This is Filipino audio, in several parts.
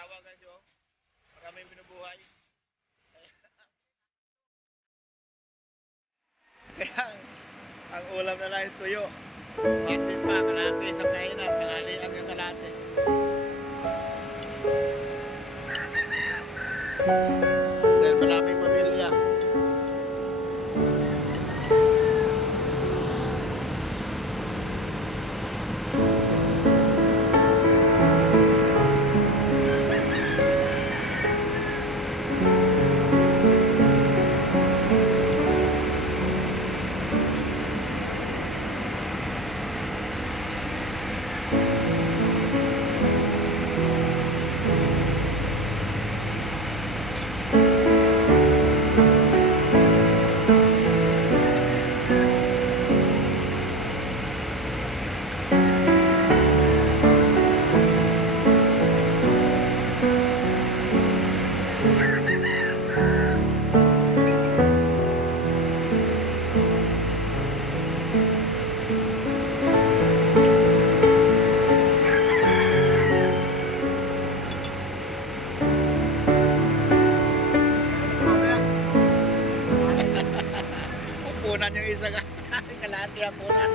asawa kayo. Maraming binubuhay. Kaya ang ulam na lang tuyo. Matin pa, kalate sa kainan. Kalalian yung kalate. Dahil maraming pamilya. Punan yung isa ka. Kalate ang punan.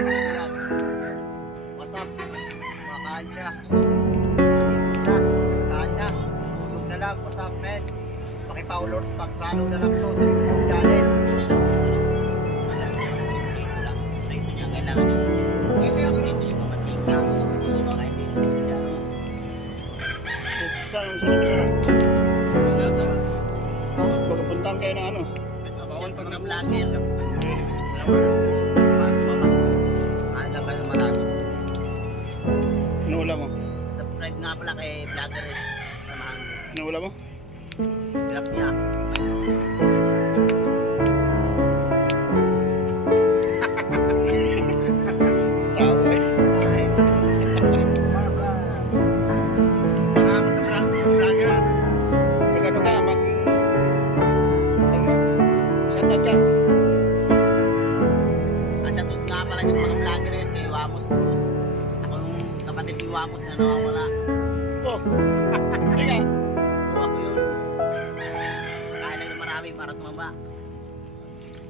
Yes. What's up? Makain siya. Kain na. Usog na lang. What's up, man? Pakipaulo pag-follow na lang to sa YouTube channel. Ito niya kailangan niya. Ito yung mga tingin. Saan? Pagkapuntaan kayo ng ano? Bawal pag na-vlogger. Inuula mo? Subscribe nga pala kay Vloggeres. Samahan mo. Inuula mo? Hirap niya. Tao eh. Magano ka? Shoutout ka? Shoutout nga pala yung mga Vloggeres kay Wamos Cruz. Ako yung kapatid ni Wamos na nawawala. Oh. Hindi ka? Oo, ako yun. Kaya lang na marami para tumaba.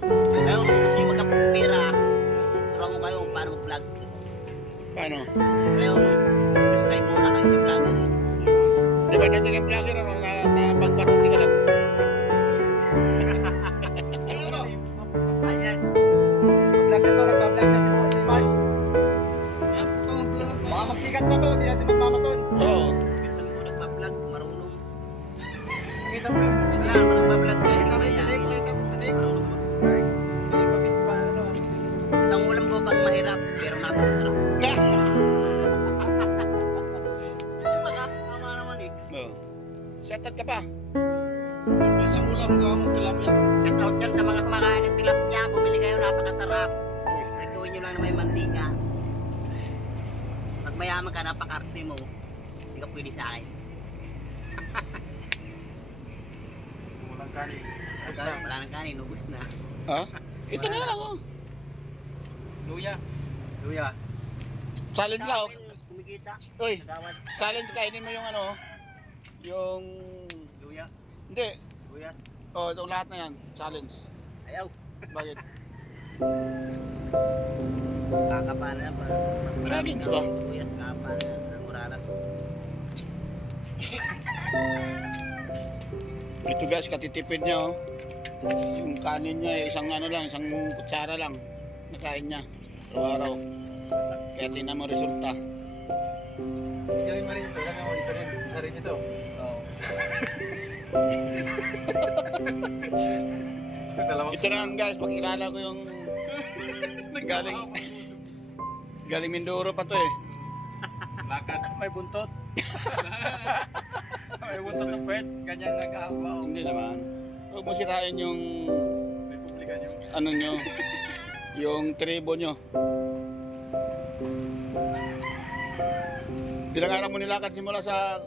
Ngayon, kung gusto nyo magkapira, turuan ko kayo kung paano mag-vlog. Paano? Ngayon, subscribe muna kayo kay Vloggeres. Di ba dati kang vlogger ano? Na-pangkarote ka lang? Ayan. Vlog na to. Nagpa-vlog na si Mark. Baka magsikat pa to. Hindi natin magmamason. Oo. Minsan ko nagpa-vlog, marunong. Nakita mo yun? Yan, nagpa-vlog kayo. Nakita mo yung tanik? Nakita mo yung tanik? Marunong mo. Hindi ko bit pa ano. Itang ulam ko pang mahirap, pero napakasarap. Diba tama naman eh. Oo. Shoutout ka pa? Isang ulam ko ang tilapia. Shout out dyan sa mga kumakain ng tilapia, bumili kayo, napakasarap. Prituin nyo lang na may mantika. Pag mayaman ka, napakarte mo, hindi ka pwede sa akin. ng kanin. Wala nang kanin, ubus na. Ha? Ito na lang oh. Luya. Luya. Challenge lang oh. Kumikita. Uy, Nagawad. challenge kainin mo yung ano, yung... Luya. Hindi. Sibuyas. Oh, itong lahat na yan. Challenge. Ayaw. Bakit? Kakapa na yan. Challenge ba? Sibuyas, kakapa na yan. Ang muralas. Ito guys, katitipid niya oh. Yung kanin niya, isang ano lang, isang kutsara lang. Nakain niya. Araw-araw. Kaya tingnan mo resulta. Gawin mo rin ito. Lagyan mo ito rin. Isa rin ito. Oo. Dalawang Ito na guys, pagkilala ko yung galing Mindoro pa to eh. lakad. May buntot. May buntot sa puwet. Ganyan nag-aabaw. Hindi naman. Huwag mo sirain yung Republika niyo. ano nyo, yung tribo nyo. Ilang araw mo nilakad simula sa